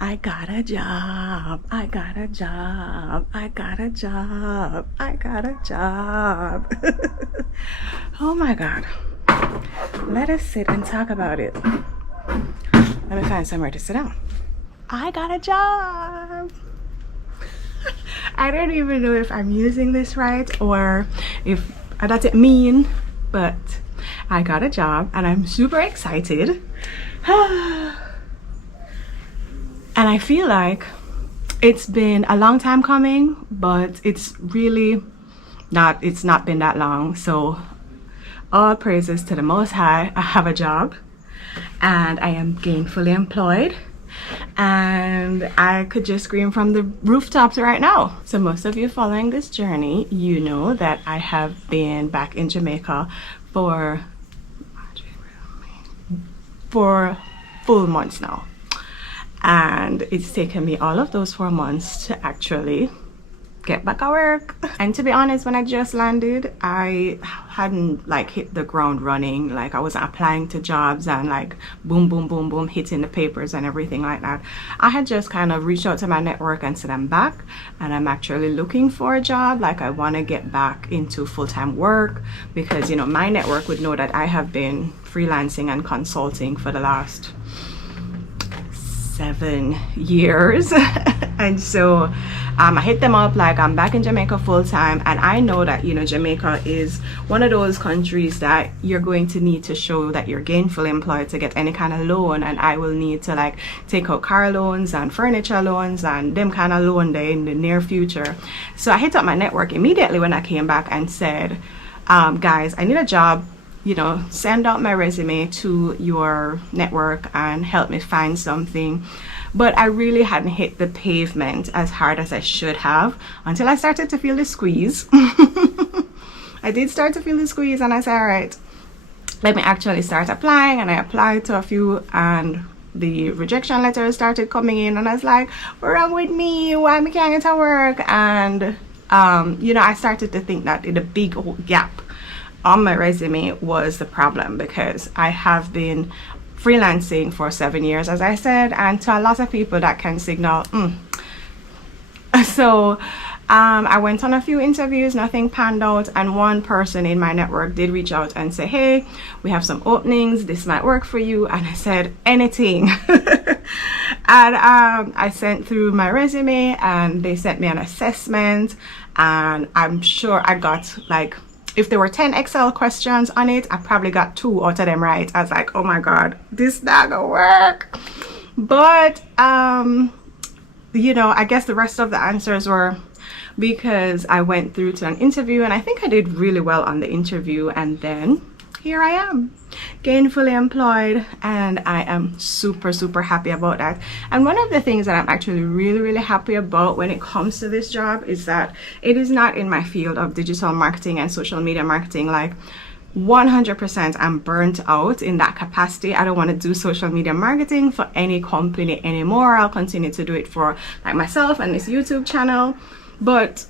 I got a job. I got a job. I got a job. I got a job. Oh my God. Let us sit and talk about it. Let me find somewhere to sit down. I got a job. I don't even know if I'm using this right or if that's it mean, but I got a job and I'm super excited. And I feel like it's been a long time coming, but it's not been that long. So all praises to the Most High. I have a job and I am gainfully employed, and I could just scream from the rooftops right now. So most of you following this journey, you know that I have been back in Jamaica for full months now, and it's taken me all of those 4 months to actually get back at work. And to be honest, when I just landed, I hadn't like hit the ground running. Like I wasn't applying to jobs and like boom boom boom boom hitting the papers and everything like that. I had just kind of reached out to my network and said I'm back and I'm actually looking for a job. Like I want to get back into full-time work because, you know, my network would know that I have been freelancing and consulting for the last 7 years. And so I hit them up like I'm back in Jamaica full-time, and I know that, you know, Jamaica is one of those countries that you're going to need to show that you're gainfully employed to get any kind of loan, and I will need to like take out car loans and furniture loans and them kind of loan there in the near future. So I hit up my network immediately when I came back and said, guys, I need a job. You know, send out my resume to your network and help me find something. But I really hadn't hit the pavement as hard as I should have until I started to feel the squeeze. I did start to feel the squeeze, and I said, all right, let me actually start applying. And I applied to a few, and the rejection letters started coming in, and I was like, what's wrong with me? Why me can't get to work? And you know, I started to think that the big gap on my resume was the problem, because I have been freelancing for 7 years, as I said, and to a lot of people that can signal So I went on a few interviews, nothing panned out, and one person in my network did reach out and say, hey, we have some openings, this might work for you. And I said, anything. And I sent through my resume and they sent me an assessment, and I'm sure I got like, if there were 10 Excel questions on it, I probably got 2 out of them right. I was like, oh my God, this not gonna work. But you know, I guess the rest of the answers were because I went through to an interview, and I think I did really well on the interview, and then here I am, gainfully employed, and I am super happy about that. And one of the things that I'm actually really happy about when it comes to this job is that it is not in my field of digital marketing and social media marketing. Like 100% I'm burnt out in that capacity. I don't want to do social media marketing for any company anymore. I'll continue to do it for like myself and this YouTube channel, but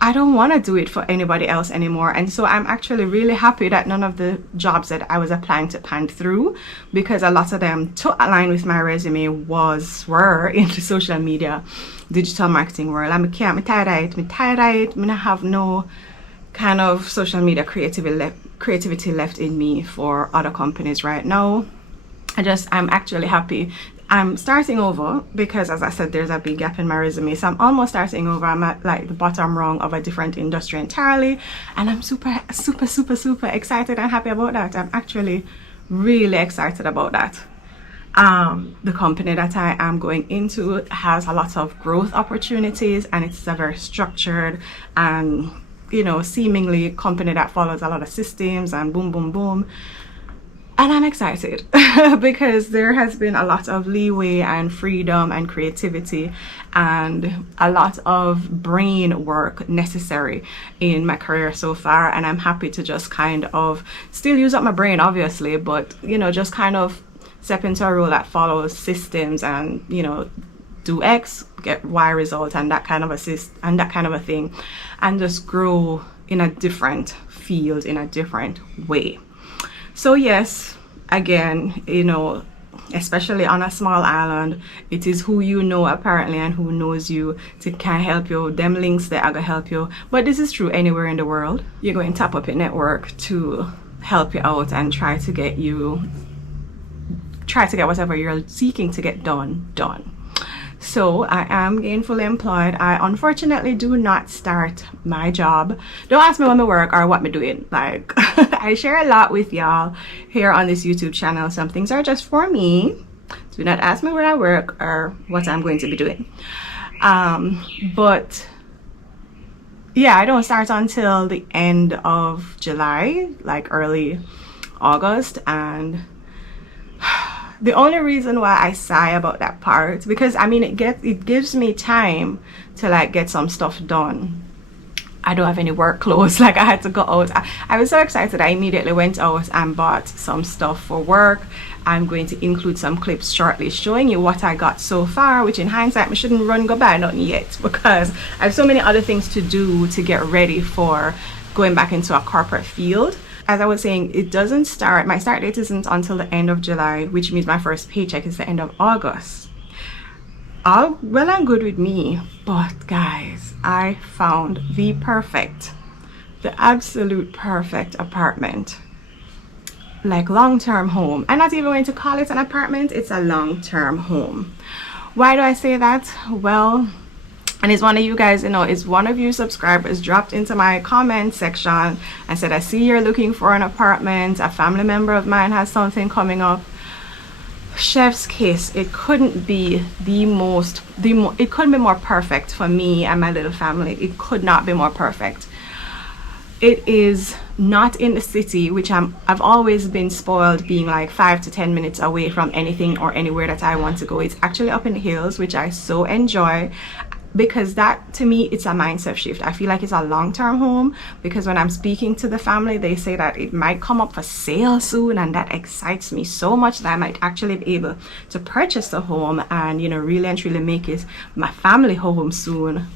I don't want to do it for anybody else anymore. And so I'm actually really happy that none of the jobs that I was applying to panned through, because a lot of them to align with my resume were in the social media digital marketing world. I'm tired of it. I have no kind of social media creativity left in me for other companies right now. I'm actually happy. I'm starting over because, as I said, there's a big gap in my resume. So I'm almost starting over. I'm at like the bottom rung of a different industry entirely. And I'm super excited and happy about that. I'm actually really excited about that. The company that I am going into has a lot of growth opportunities, and it's a very structured and, you know, seemingly company that follows a lot of systems and boom. And I'm excited because there has been a lot of leeway and freedom and creativity and a lot of brain work necessary in my career so far. And I'm happy to just kind of still use up my brain, obviously, but, you know, just kind of step into a role that follows systems and, you know, do X, get Y result, and that kind of a thing, and just grow in a different field in a different way. So yes, again, you know, especially on a small island. It is who you know apparently and who knows you to can help you. Them links that are gonna help you. But this is true anywhere in the world. You're going to tap up your network to help you out and try to get whatever you're seeking to get done. So I am gainfully employed. I unfortunately do not start my job. Don't ask me when I work or what I'm doing. Like I share a lot with y'all here on this YouTube channel. Some things are just for me. Do not ask me where I work or what I'm going to be doing. But yeah, I don't start until the end of July, like early August. And the only reason why I sigh about that part, because I mean it gives me time to like get some stuff done. I don't have any work clothes. Like I had to go out. I was so excited. I immediately went out and bought some stuff for work. I'm going to include some clips shortly showing you what I got so far, which in hindsight I shouldn't go buy nothing yet, because I have so many other things to do to get ready for going back into a corporate field. As I was saying, it doesn't start, my start date isn't until the end of July, which means my first paycheck is the end of August. All well and good with me, but guys, I found the absolute perfect apartment. Like long-term home. I'm not even going to call it an apartment, it's a long-term home. Why do I say that? Well, and it's one of you guys, it's one of you subscribers dropped into my comment section and said, I see you're looking for an apartment. A family member of mine has something coming up. Chef's kiss. It couldn't be it couldn't be more perfect for me and my little family. It could not be more perfect. It is not in the city, which I've always been spoiled being like 5 to 10 minutes away from anything or anywhere that I want to go. It's actually up in the hills, which I so enjoy. Because that, to me, it's a mindset shift. I feel like it's a long-term home, because when I'm speaking to the family, they say that it might come up for sale soon, and that excites me so much that I might actually be able to purchase the home and really and truly make it my family home soon.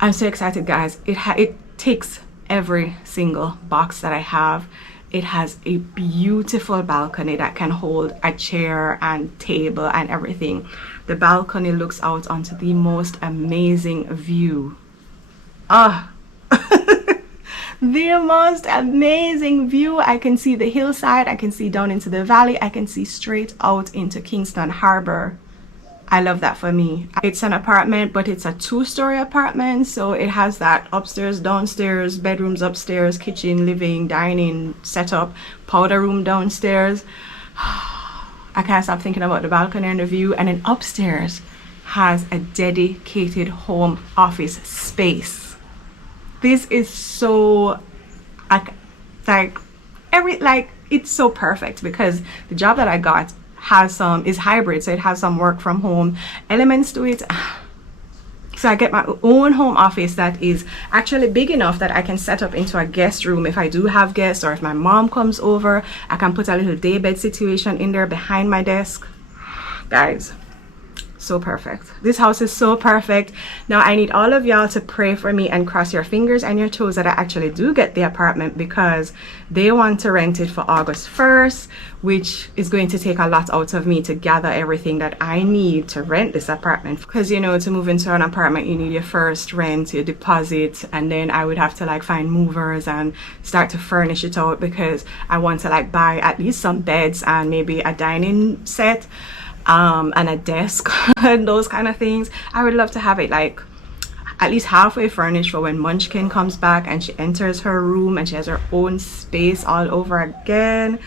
I'm so excited, guys. It ticks every single box that I have. It has a beautiful balcony that can hold a chair and table and everything. The balcony looks out onto the most amazing view. The most amazing view. I can see the hillside. I can see down into the valley. I can see straight out into Kingston Harbor. I love that for me. It's an apartment, but it's a 2-story apartment, so it has that upstairs, downstairs, bedrooms upstairs, kitchen, living, dining setup, powder room downstairs. I can't stop thinking about the balcony and the view. And then upstairs has a dedicated home office space. This is so it's so perfect, because the job that I got is hybrid, so it has some work from home elements to it. So I get my own home office that is actually big enough that I can set up into a guest room if I do have guests, or if my mom comes over, I can put a little daybed situation in there behind my desk. Guys, so perfect. This house is so perfect. Now I need all of y'all to pray for me and cross your fingers and your toes that I actually do get the apartment, because they want to rent it for August 1st, which is going to take a lot out of me to gather everything that I need to rent this apartment. Because to move into an apartment, you need your first rent, your deposit, and then I would have to like find movers and start to furnish it out, because I want to like buy at least some beds and maybe a dining set, and a desk and those kind of things. I would love to have it like at least halfway furnished for when Munchkin comes back and she enters her room and she has her own space all over again.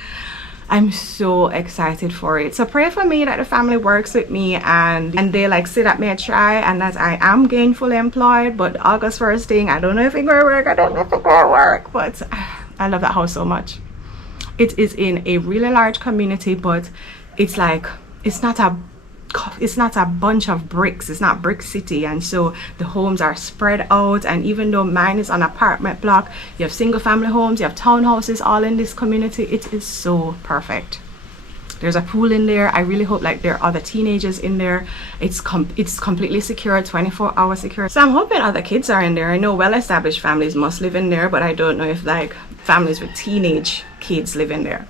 I'm so excited for it. So pray for me that the family works with me and they like say that may I try and that I am gainfully employed. But August 1st thing, I don't know if it's gonna work. I don't know if it's gonna work, but I love that house so much. It is in a really large community, but it's like it's not a bunch of bricks. It's not brick city, and so the homes are spread out. And even though mine is an apartment block, you have single family homes, you have townhouses all in this community. It is so perfect. There's a pool in there. I really hope like there are other teenagers in there. It's completely secure, 24-hour secure. So I'm hoping other kids are in there. I know well-established families must live in there, but I don't know if like families with teenage kids live in there.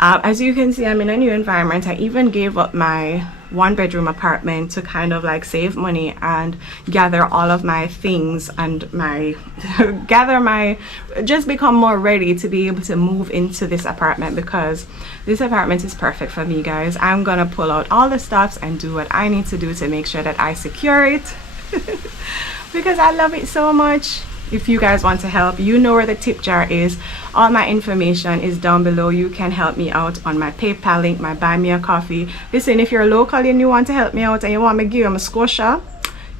As you can see, I'm in a new environment. I even gave up my 1 bedroom apartment to kind of like save money and gather all of my things and my just become more ready to be able to move into this apartment, because this apartment is perfect for me, guys. I'm gonna pull out all the stops and do what I need to do to make sure that I secure it because I love it so much. If you guys want to help, you know where the tip jar is. All my information is down below. You can help me out on my PayPal link, my buy me a coffee. Listen, if you're local and you want to help me out and you want me to give you a squasher,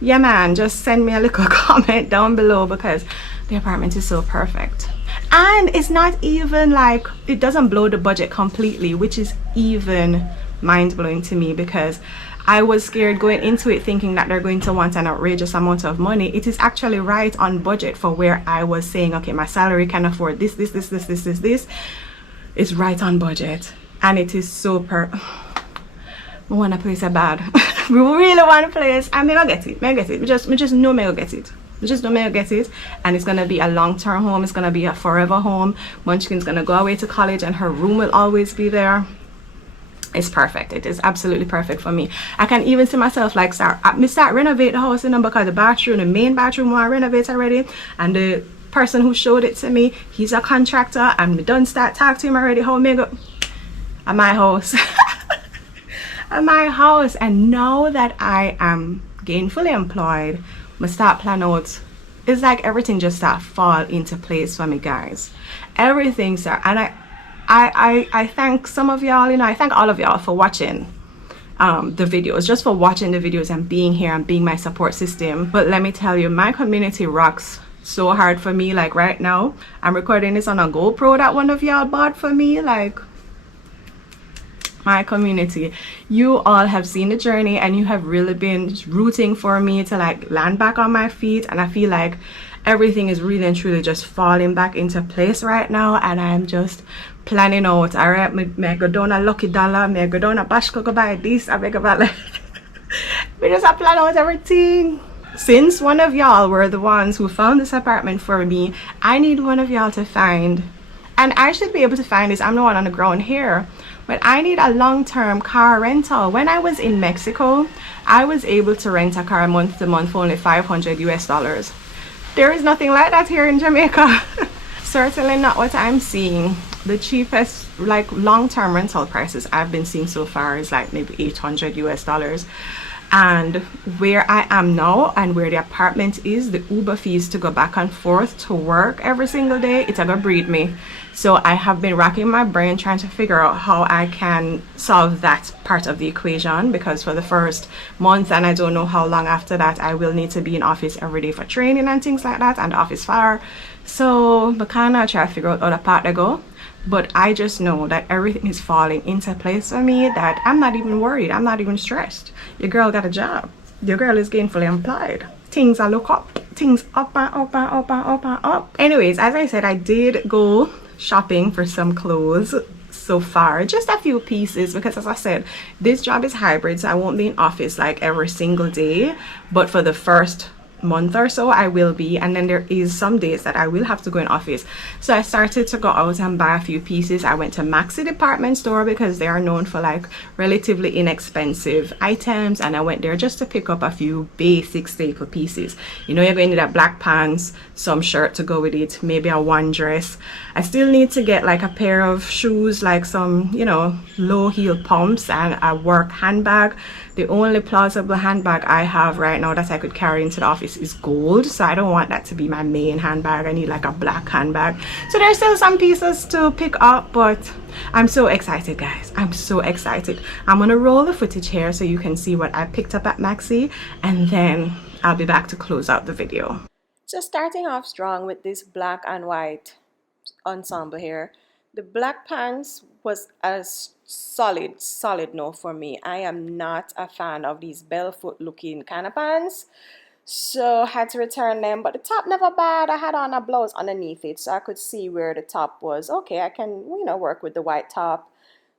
yeah man, just send me a little comment down below, because the apartment is so perfect. And it's not even like, it doesn't blow the budget completely, which is even mind-blowing to me, because I was scared going into it thinking that they're going to want an outrageous amount of money. It is actually right on budget for where I was saying, okay, my salary can afford this. It's right on budget. And it is super. I want to place a bad. We really want to place. I may not get it. We just know me get it. We just know me get it. And it's going to be a long-term home. It's going to be a forever home. Munchkin's going to go away to college and her room will always be there. It's perfect. It is absolutely perfect for me. I can even see myself like start renovate the house, because the main bathroom I renovate already, and the person who showed it to me, he's a contractor, and we done start talk to him already. How me go at my house at my house. And now that I am gainfully employed, I start plan out. It's like everything just start fall into place for me, guys. Everything start. And I thank some of y'all, I thank all of y'all for watching the videos, just for watching the videos and being here and being my support system. But let me tell you, my community rocks so hard for me. Like right now, I'm recording this on a GoPro that one of y'all bought for me. Like, my community, you all have seen the journey and you have really been rooting for me to like land back on my feet. And I feel like everything is really and truly just falling back into place right now, and I'm just planning out, all right, may I go down a Lucky Dollar, may I go down a Bashko, go buy this, I beg about like we just plan out everything. Since one of y'all were the ones who found this apartment for me, I need one of y'all to find, and I should be able to find this, I'm the one on the ground here, but I need a long-term car rental. When I was in Mexico, I was able to rent a car month to month for only $500 US. There is nothing like that here in Jamaica. Certainly not what I'm seeing. The cheapest like long-term rental prices I've been seeing so far is like maybe $800 US. And where I am now and where the apartment is, the Uber fees to go back and forth to work every single day, it's gonna breed me. So I have been racking my brain trying to figure out how I can solve that part of the equation, because for the first month, and I don't know how long after that, I will need to be in office every day for training and things like that, and the office far. So I kind of try to figure out how the part to go. But I just know that everything is falling into place for me, that I'm not even worried. I'm not even stressed. Your girl got a job. Your girl is gainfully employed. Things are look up. Things up and up and up and up and up. Anyways, as I said, I did go shopping for some clothes so far. Just a few pieces, because as I said, this job is hybrid, so I won't be in office like every single day. But for the first month or so I will be, and then there is some days that I will have to go in office. So I started to go out and buy a few pieces. I went to Maxi department store because they are known for like relatively inexpensive items, and I went there just to pick up a few basic staple pieces. You're going to need a black pants, some shirt to go with it, maybe a one dress. I still need to get like a pair of shoes, like some low heel pumps, and a work handbag. The only plausible handbag I have right now that I could carry into the office is gold, so I don't want that to be my main handbag. I need like a black handbag. So there's still some pieces to pick up, but I'm so excited, guys. I'm so excited. I'm gonna roll the footage here so you can see what I picked up at Maxi, and then I'll be back to close out the video. So starting off strong with this black and white ensemble here. The black pants was a solid no for me. I am not a fan of these bell foot looking kind of pants, so had to return them. But the top never bad. I had on a blouse underneath it, so I could see where the top was. Okay, I can work with the white top.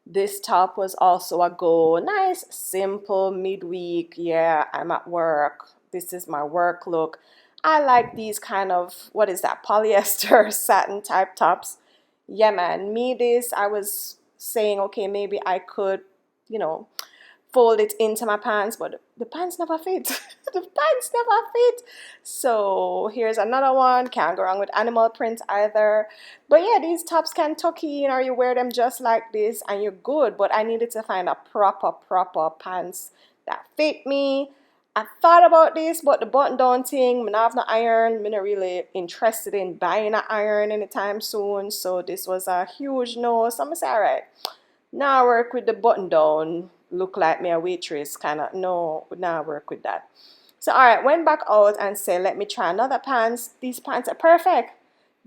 This top was also a go. Nice, simple, midweek. Yeah, I'm at work. This is my work look. I like these kind of, what is that, polyester satin type tops. Yeah man, me this, I was saying, okay, maybe I could, you know, fold it into my pants, but the pants never fit. The pants never fit. So here's another one. Can't go wrong with animal print either. But yeah, these tops can tuck in, or you wear them just like this and you're good. But I needed to find a proper pants that fit me. I thought about this, but the button down thing, I have no iron. I'm not really interested in buying an iron anytime soon. So this was a huge no. So I'm gonna say, all right, now I work with the button down, look like me a waitress kind of. No, now I work with that. So all right, went back out and said, let me try another pants. These pants are perfect.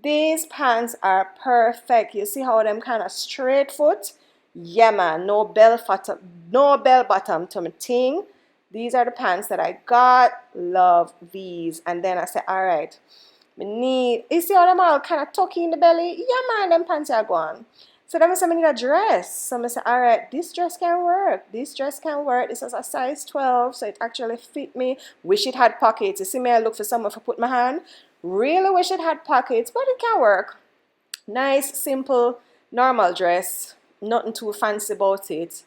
These pants are perfect. You see how them kind of straight foot? Yeah, man, no bell bottom to my thing. These are the pants that I got. Love these. And then I said, all right, you see how them all kind of tucky in the belly? Yeah, man, them pants are gone. So then I said, I need a dress. So I said, all right, this dress can work. This dress can work. This is a size 12, so it actually fit me. Wish it had pockets. You see me, I look for somewhere to put my hand. Really wish it had pockets, but it can work. Nice, simple, normal dress. Nothing too fancy about it.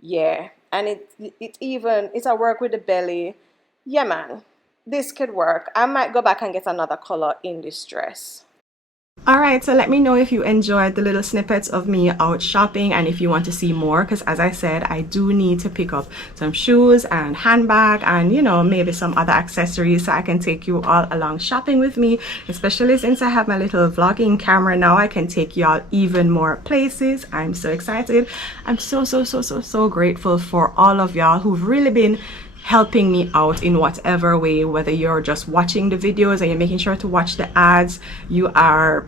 Yeah, and it'll work with the belly. Yeah, man, this could work. I might go back and get another color in this dress. Alright, so let me know if you enjoyed the little snippets of me out shopping and if you want to see more, because as I said, I do need to pick up some shoes and handbag and, you know, maybe some other accessories so I can take you all along shopping with me, especially since I have my little vlogging camera now. I can take y'all even more places. I'm so excited. I'm so grateful for all of y'all who've really been helping me out in whatever way, whether you're just watching the videos and you're making sure to watch the ads, you are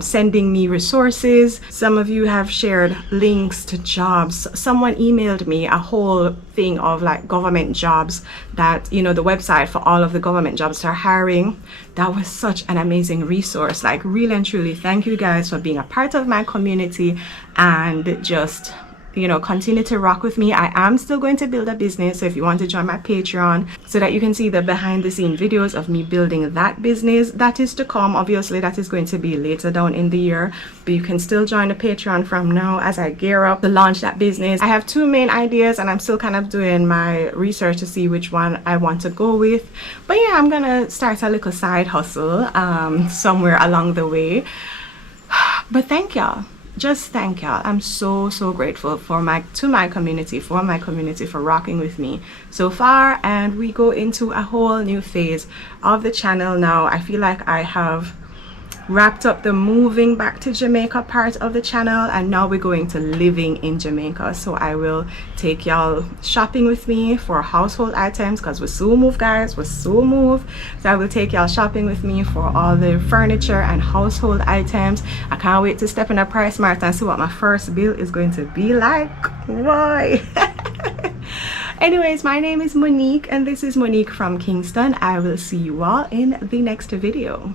sending me resources. Some of you have shared links to jobs. Someone emailed me a whole thing of like government jobs that, you know, the website for all of the government jobs they're hiring. That was such an amazing resource. Like, really and truly, thank you guys for being a part of my community and just, you know, continue to rock with me. I am still going to build a business, so if you want to join my Patreon so that you can see the behind the scene videos of me building that business, that is to come. Obviously that is going to be later down in the year, but you can still join the Patreon from now as I gear up to launch that business. I have two main ideas and I'm still kind of doing my research to see which one I want to go with, but yeah, I'm gonna start a little side hustle somewhere along the way. But thank y'all. Just thank y'all. I'm so grateful for my community for rocking with me so far, and we go into a whole new phase of the channel now. I feel like I have wrapped up the moving back to Jamaica part of the channel, and now we're going to living in Jamaica. So I will take y'all shopping with me for household items, because we're so moved, guys, we're so moved. So I will take y'all shopping with me for all the furniture and household items. I can't wait to step in a Price Mart and see what my first bill is going to be like. Why? Anyways, my name is Monique and this is Monique from Kingston. I will see you all in the next video.